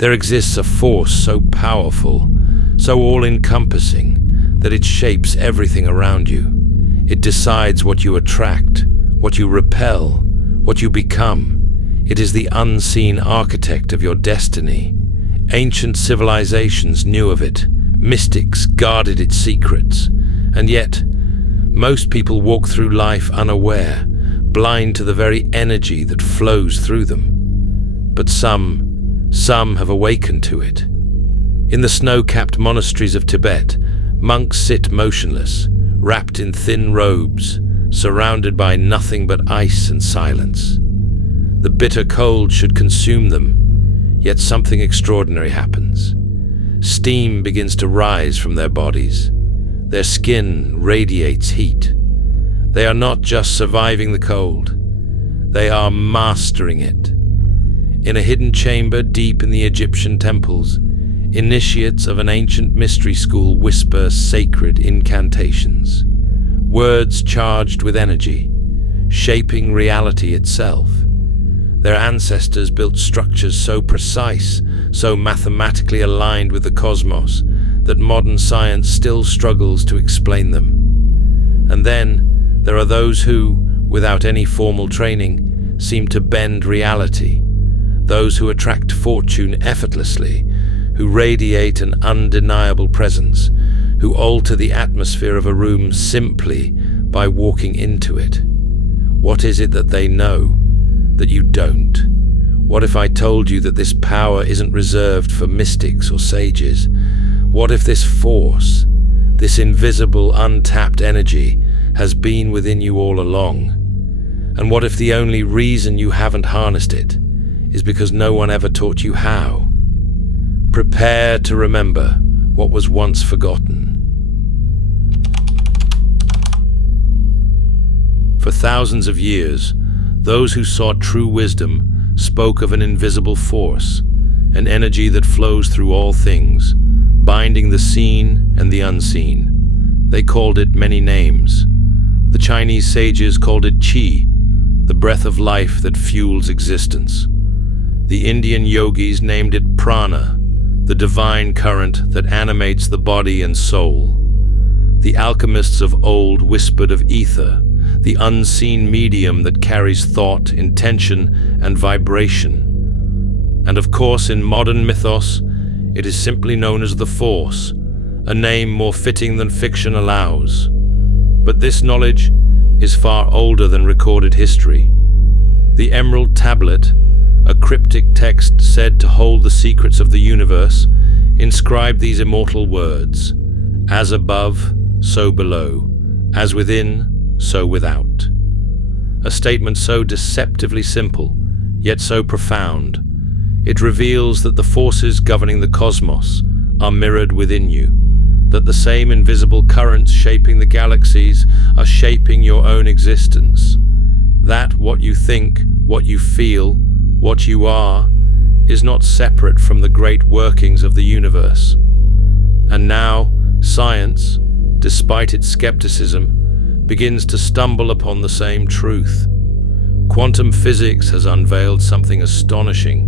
There exists a force so powerful, so all-encompassing, that it shapes everything around you. It decides what you attract, what you repel, what you become. It is the unseen architect of your destiny. Ancient civilizations knew of it. Mystics guarded its secrets. And yet, most people walk through life unaware, blind to the very energy that flows through them. But some have awakened to it. In the snow-capped monasteries of Tibet, monks sit motionless, wrapped in thin robes, surrounded by nothing but ice and silence. The bitter cold should consume them, yet something extraordinary happens. Steam begins to rise from their bodies. Their skin radiates heat. They are not just surviving the cold, they are mastering it. In a hidden chamber deep in the Egyptian temples, initiates of an ancient mystery school whisper sacred incantations, words charged with energy, shaping reality itself. Their ancestors built structures so precise, so mathematically aligned with the cosmos, that modern science still struggles to explain them. And then there are those who, without any formal training, seem to bend reality. Those who attract fortune effortlessly, who radiate an undeniable presence, who alter the atmosphere of a room simply by walking into it. What is it that they know that you don't? What if I told you that this power isn't reserved for mystics or sages? What if this force, this invisible, untapped energy, has been within you all along? And what if the only reason you haven't harnessed it is because no one ever taught you how? Prepare to remember what was once forgotten. For thousands of years, those who sought true wisdom spoke of an invisible force, an energy that flows through all things, binding the seen and the unseen. They called it many names. The Chinese sages called it qi, the breath of life that fuels existence. The Indian yogis named it prana, the divine current that animates the body and soul. The alchemists of old whispered of ether, the unseen medium that carries thought, intention, and vibration. And of course, in modern mythos, it is simply known as the Force, a name more fitting than fiction allows. But this knowledge is far older than recorded history. The Emerald Tablet, a cryptic text said to hold the secrets of the universe, inscribed these immortal words: as above, so below, as within, so without. A statement so deceptively simple, yet so profound. It reveals that the forces governing the cosmos are mirrored within you, that the same invisible currents shaping the galaxies are shaping your own existence, that what you think, what you feel, what you are, is not separate from the great workings of the universe. And now, science, despite its skepticism, begins to stumble upon the same truth. Quantum physics has unveiled something astonishing.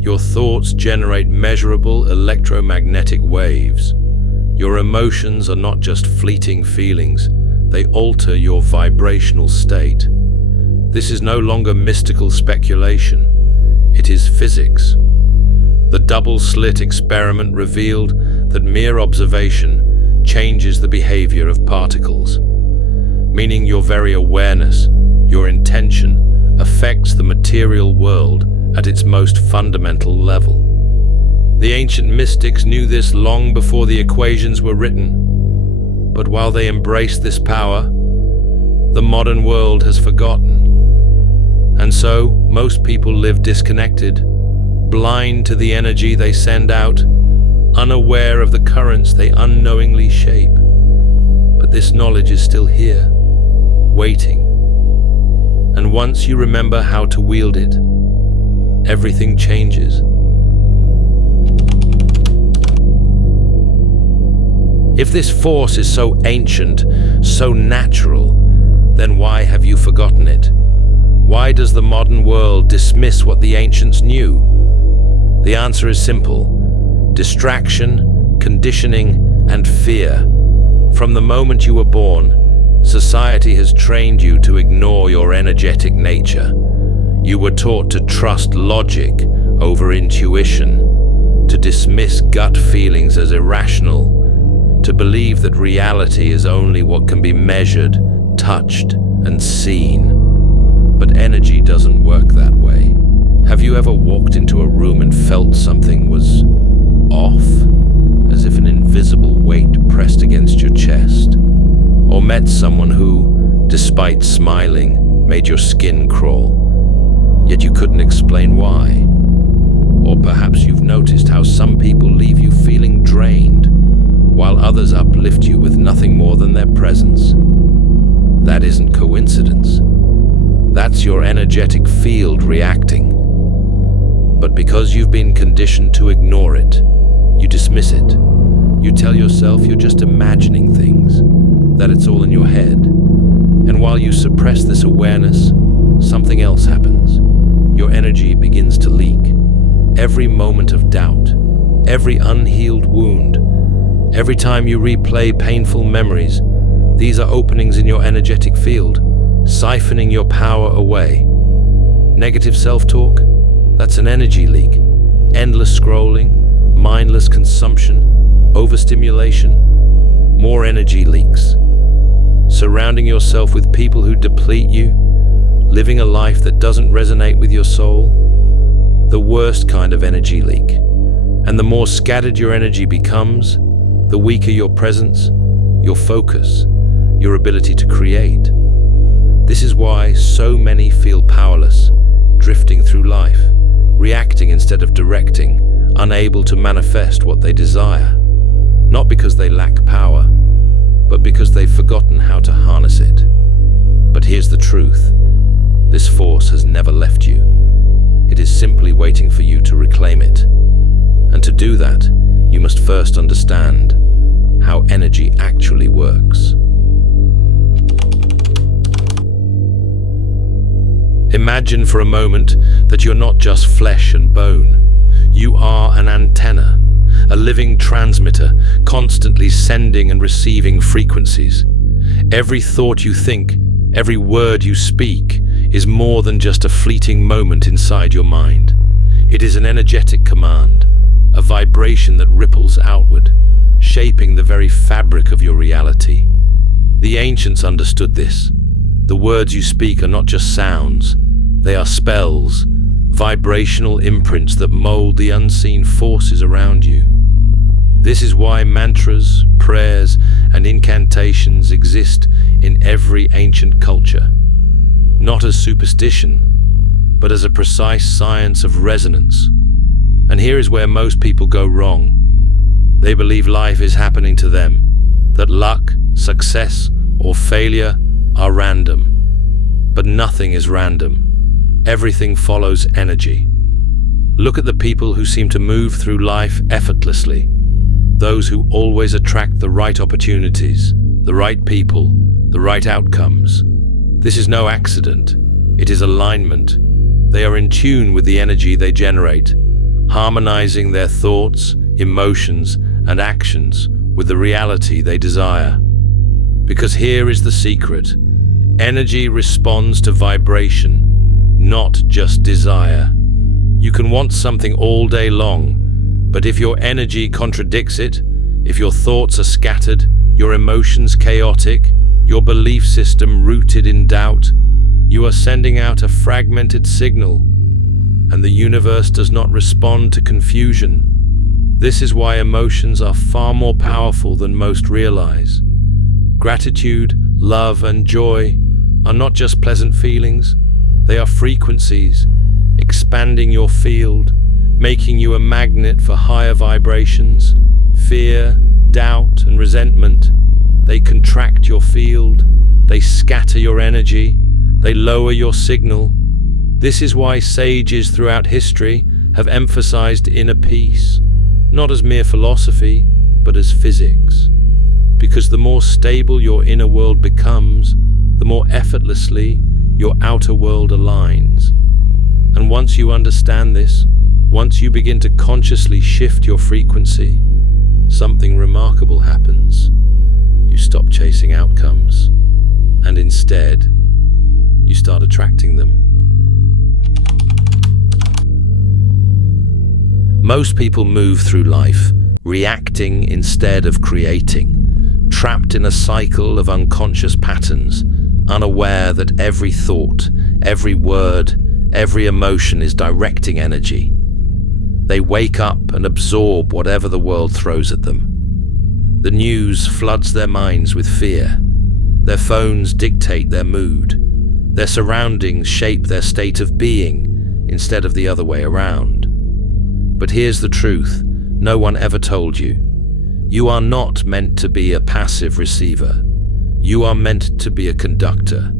Your thoughts generate measurable electromagnetic waves. Your emotions are not just fleeting feelings, they alter your vibrational state. This is no longer mystical speculation, it is physics. The double-slit experiment revealed that mere observation changes the behavior of particles, meaning your very awareness, your intention, affects the material world at its most fundamental level. The ancient mystics knew this long before the equations were written. But while they embraced this power, the modern world has forgotten. And so, most people live disconnected, blind to the energy they send out, unaware of the currents they unknowingly shape. But this knowledge is still here, waiting. And once you remember how to wield it, everything changes. If this force is so ancient, so natural, then why have you forgotten it? Why does the modern world dismiss what the ancients knew? The answer is simple: distraction, conditioning, and fear. From the moment you were born, society has trained you to ignore your energetic nature. You were taught to trust logic over intuition, to dismiss gut feelings as irrational, to believe that reality is only what can be measured, touched, and seen. But energy doesn't work that way. Have you ever walked into a room and felt something was off, as if an invisible weight pressed against your chest? Or met someone who, despite smiling, made your skin crawl, yet you couldn't explain why? Or perhaps you've noticed how some people leave you feeling drained, while others uplift you with nothing more than their presence. That isn't coincidence. That's your energetic field reacting. But because you've been conditioned to ignore it, you dismiss it. You tell yourself you're just imagining things, that it's all in your head. And while you suppress this awareness, something else happens. Your energy begins to leak. Every moment of doubt, every unhealed wound, every time you replay painful memories, these are openings in your energetic field, siphoning your power away. Negative self-talk? That's an energy leak. Endless scrolling, mindless consumption, overstimulation, more energy leaks. Surrounding yourself with people who deplete you, living a life that doesn't resonate with your soul, the worst kind of energy leak. And the more scattered your energy becomes, the weaker your presence, your focus, your ability to create. This is why so many feel powerless, drifting through life, reacting instead of directing, unable to manifest what they desire. Not because they lack power, but because they've forgotten how to harness it. But here's the truth: this force has never left you. It is simply waiting for you to reclaim it. And to do that, you must first understand how energy actually works. Imagine for a moment that you're not just flesh and bone. You are an antenna, a living transmitter, constantly sending and receiving frequencies. Every thought you think, every word you speak, is more than just a fleeting moment inside your mind. It is an energetic command, a vibration that ripples outward, shaping the very fabric of your reality. The ancients understood this. The words you speak are not just sounds, they are spells, vibrational imprints that mold the unseen forces around you. This is why mantras, prayers, and incantations exist in every ancient culture. Not as superstition, but as a precise science of resonance. And here is where most people go wrong. They believe life is happening to them, that luck, success, or failure are random. But nothing is random. Everything follows energy. Look at the people who seem to move through life effortlessly. Those who always attract the right opportunities, the right people, the right outcomes. This is no accident. It is alignment. They are in tune with the energy they generate, harmonizing their thoughts, emotions, and actions with the reality they desire. Because here is the secret. Energy responds to vibration, not just desire. You can want something all day long, but if your energy contradicts it, if your thoughts are scattered, your emotions chaotic, your belief system rooted in doubt, you are sending out a fragmented signal, and the universe does not respond to confusion. This is why emotions are far more powerful than most realize. Gratitude, love, and joy are not just pleasant feelings, they are frequencies, expanding your field, making you a magnet for higher vibrations. Fear, doubt, and resentment, they contract your field, they scatter your energy, they lower your signal. This is why sages throughout history have emphasized inner peace, not as mere philosophy, but as physics. Because the more stable your inner world becomes, the more effortlessly your outer world aligns. And once you understand this, Once you begin to consciously shift your frequency, something remarkable happens. You stop chasing outcomes, and instead, you start attracting them. Most people move through life reacting instead of creating, trapped in a cycle of unconscious patterns, unaware that every thought, every word, every emotion is directing energy. They wake up and absorb whatever the world throws at them. The news floods their minds with fear. Their phones dictate their mood. Their surroundings shape their state of being instead of the other way around. But here's the truth no one ever told you. You are not meant to be a passive receiver. You are meant to be a conductor,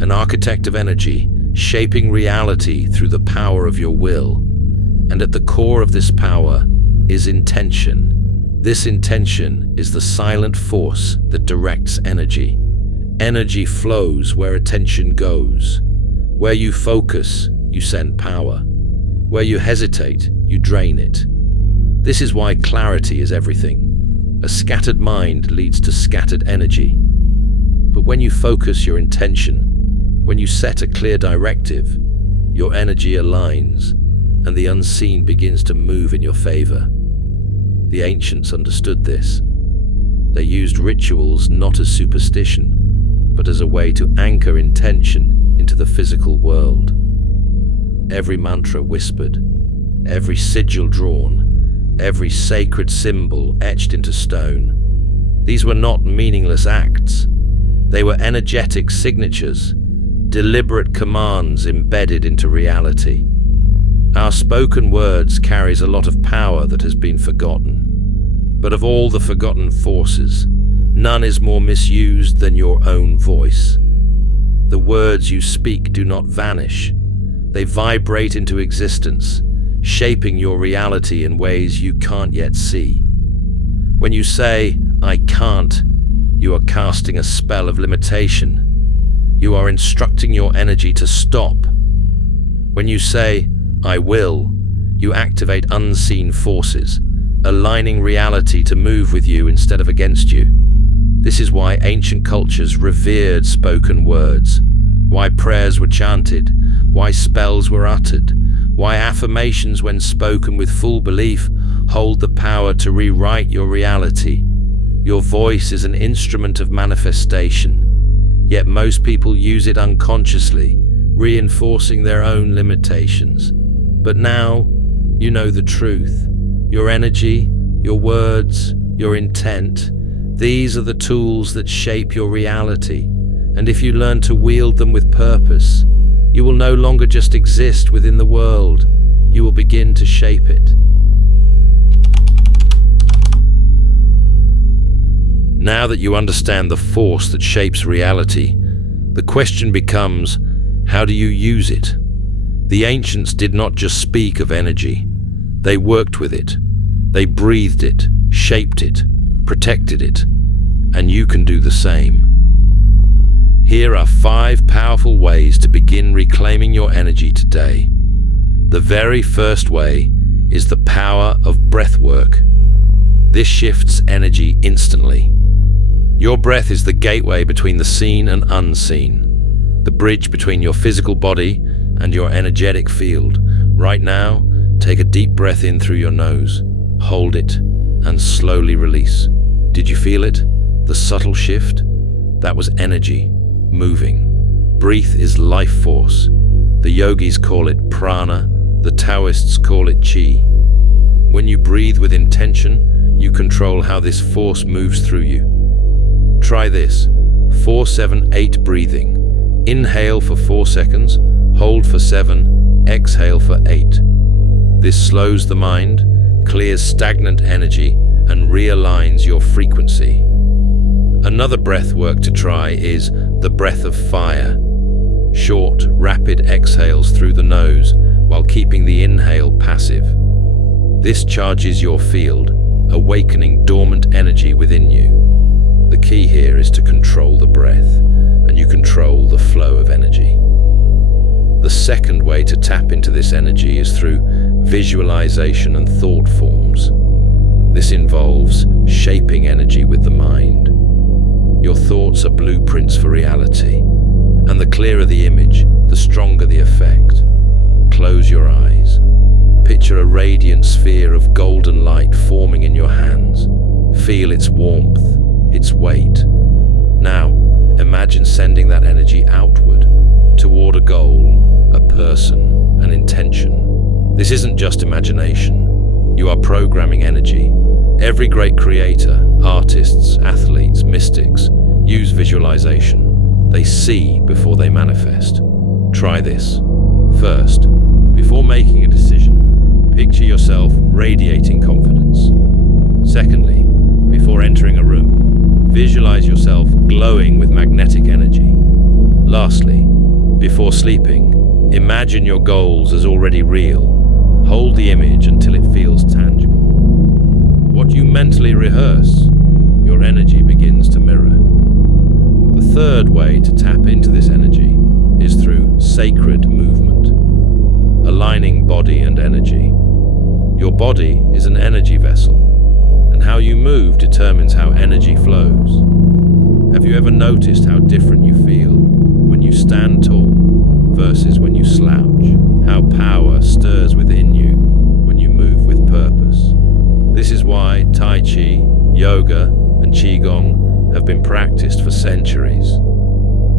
an architect of energy, shaping reality through the power of your will. And at the core of this power is intention. This intention is the silent force that directs energy. Energy flows where attention goes. Where you focus, you send power. Where you hesitate, you drain it. This is why clarity is everything. A scattered mind leads to scattered energy. But when you focus your intention, when you set a clear directive, your energy aligns, and the unseen begins to move in your favor. The ancients understood this. They used rituals not as superstition, but as a way to anchor intention into the physical world. Every mantra whispered, every sigil drawn, every sacred symbol etched into stone. These were not meaningless acts. They were energetic signatures, deliberate commands embedded into reality. Our spoken words carries a lot of power that has been forgotten. But of all the forgotten forces, none is more misused than your own voice. The words you speak do not vanish. They vibrate into existence, shaping your reality in ways you can't yet see. When you say, "I can't," you are casting a spell of limitation. You are instructing your energy to stop. When you say, "I will," you activate unseen forces, aligning reality to move with you instead of against you. This is why ancient cultures revered spoken words, why prayers were chanted, why spells were uttered, why affirmations, when spoken with full belief, hold the power to rewrite your reality. Your voice is an instrument of manifestation, yet most people use it unconsciously, reinforcing their own limitations. But now, you know the truth. Your energy, your words, your intent, these are the tools that shape your reality. And if you learn to wield them with purpose, you will no longer just exist within the world, you will begin to shape it. Now that you understand the force that shapes reality, the question becomes, how do you use it? The ancients did not just speak of energy. They worked with it. They breathed it, shaped it, protected it, and you can do the same. Here are 5 powerful ways to begin reclaiming your energy today. The very first way is the power of breathwork. This shifts energy instantly. Your breath is the gateway between the seen and unseen, the bridge between your physical body and your energetic field. Right now, take a deep breath in through your nose, hold it, and slowly release. Did you feel it? The subtle shift? That was energy, moving. Breath is life force. The yogis call it prana, the Taoists call it chi. When you breathe with intention, you control how this force moves through you. Try this, 4-7-8 breathing. Inhale for 4 seconds, hold for 7, exhale for 8. This slows the mind, clears stagnant energy, and realigns your frequency. Another breath work to try is the breath of fire. Short, rapid exhales through the nose while keeping the inhale passive. This charges your field, awakening dormant energy within you. The key here is to control the breath, and you control the flow of energy. The second way to tap into this energy is through visualization and thought forms. This involves shaping energy with the mind. Your thoughts are blueprints for reality, and the clearer the image, the stronger the effect. Close your eyes. Picture a radiant sphere of golden light forming in your hands. Feel its warmth, its weight. Now, imagine sending that energy outward, toward a goal, a person, an intention. This isn't just imagination. You are programming energy. Every great creator, artists, athletes, mystics, use visualization. They see before they manifest. Try this. First, before making a decision, picture yourself radiating confidence. Secondly, before entering a room, visualize yourself glowing with magnetic energy. Lastly, before sleeping, imagine your goals as already real. Hold the image until it feels tangible. What you mentally rehearse, your energy begins to mirror. The third way to tap into this energy is through sacred movement, aligning body and energy. Your body is an energy vessel, and how you move determines how energy flows. Have you ever noticed how different you feel when you stand tall versus when you slouch? How power stirs within you when you move with purpose? This is why Tai Chi, yoga, and Qigong have been practiced for centuries.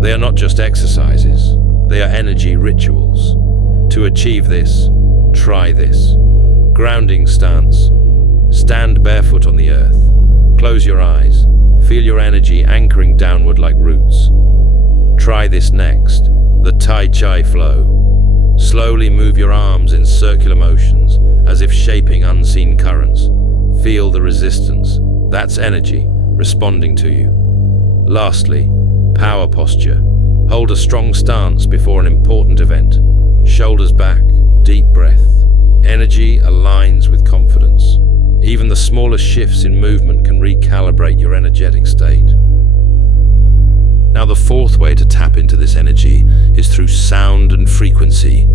They are not just exercises, they are energy rituals. To achieve this, try this. Grounding stance. Stand barefoot on the earth. Close your eyes. Feel your energy anchoring downward like roots. Try this next, the Tai Chi flow. Slowly move your arms in circular motions, as if shaping unseen currents. Feel the resistance. That's energy responding to you. Lastly, power posture. Hold a strong stance before an important event. Shoulders back, deep breath. Energy aligns with confidence. Even the smallest shifts in movement can recalibrate your energetic state. Now, the fourth way to tap into this energy is through sound and frequency.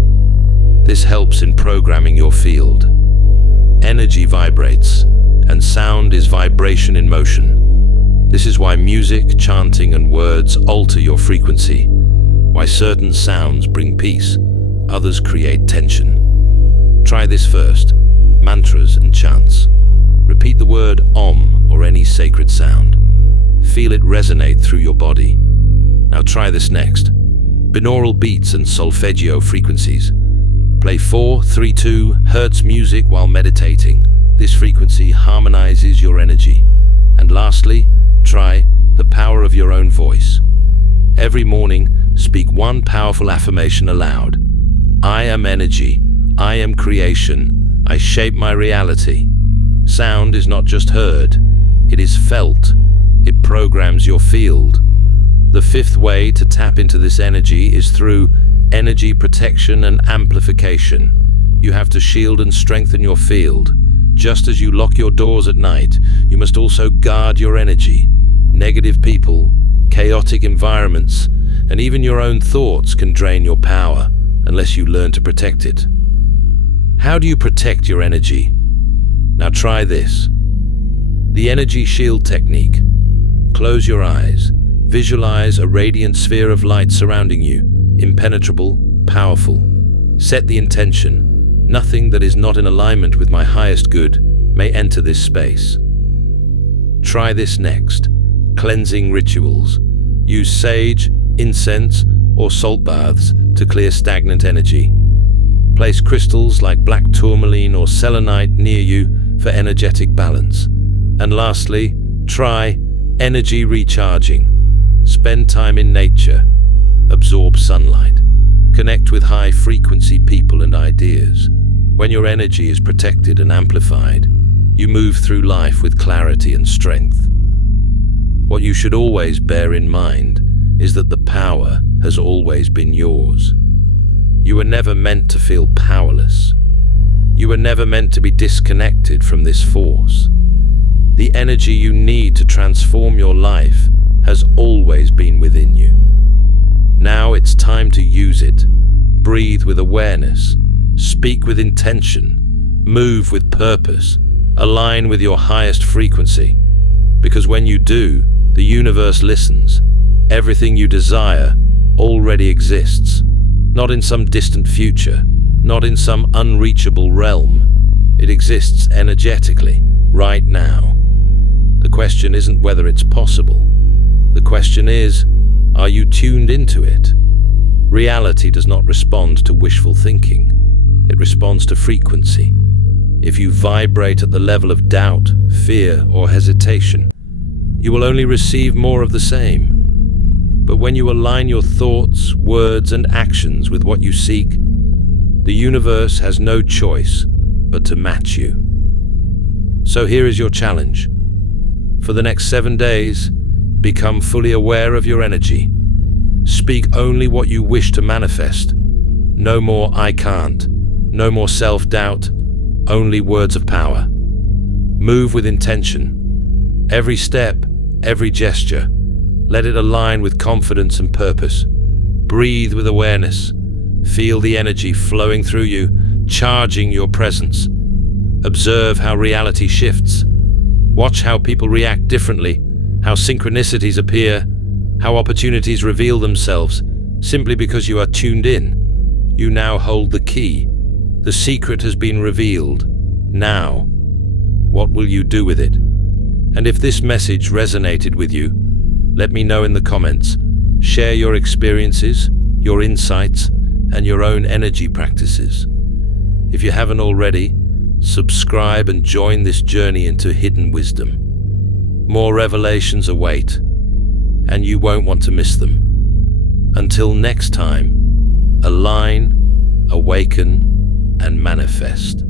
This helps in programming your field. Energy vibrates, and sound is vibration in motion. This is why music, chanting, and words alter your frequency, why certain sounds bring peace, others create tension. Try this first, mantras and chants. Repeat the word Om or any sacred sound. Feel it resonate through your body. Now try this next, binaural beats and solfeggio frequencies. Play 4/3/2 Hertz music while meditating. This frequency harmonizes your energy. And lastly, try the power of your own voice. Every morning, speak one powerful affirmation aloud. I am energy. I am creation. I shape my reality. Sound is not just heard, it is felt. It programs your field. The fifth way to tap into this energy is through energy protection and amplification. You have to shield and strengthen your field. Just as you lock your doors at night, you must also guard your energy. Negative people, chaotic environments, and even your own thoughts can drain your power unless you learn to protect it. How do you protect your energy? Now try this. The energy shield technique. Close your eyes. Visualize a radiant sphere of light surrounding you, impenetrable, powerful. Set the intention. Nothing that is not in alignment with my highest good may enter this space. Try this next. Cleansing rituals. Use sage, incense, or salt baths to clear stagnant energy. Place crystals like black tourmaline or selenite near you for energetic balance. And lastly, try energy recharging. Spend time in nature. Absorb sunlight. Connect with high-frequency people and ideas. When your energy is protected and amplified, you move through life with clarity and strength. What you should always bear in mind is that the power has always been yours. You were never meant to feel powerless. You were never meant to be disconnected from this force. The energy you need to transform your life has always been within you. Now it's time to use it. Breathe with awareness, speak with intention, Move with purpose. Align with your highest frequency. Because when you do, the universe listens. Everything you desire already exists. Not in some distant future, not in some unreachable realm. It exists energetically, right now. The question isn't whether it's possible. The question is, are you tuned into it? Reality does not respond to wishful thinking. It responds to frequency. If you vibrate at the level of doubt, fear, or hesitation, you will only receive more of the same. But when you align your thoughts, words, and actions with what you seek, the universe has no choice but to match you. So here is your challenge. For the next 7 days, become fully aware of your energy. Speak only what you wish to manifest. No more "I can't." No more self-doubt. Only words of power. Move with intention. Every step, every gesture, let it align with confidence and purpose. Breathe with awareness. Feel the energy flowing through you, charging your presence. Observe how reality shifts. Watch how people react differently, how synchronicities appear, how opportunities reveal themselves. Simply because you are tuned in, you now hold the key. The secret has been revealed. Now, what will you do with it? And if this message resonated with you, let me know in the comments. Share your experiences, your insights, and your own energy practices. If you haven't already, subscribe and join this journey into hidden wisdom. More revelations await, and you won't want to miss them. Until next time, align, awaken, and manifest.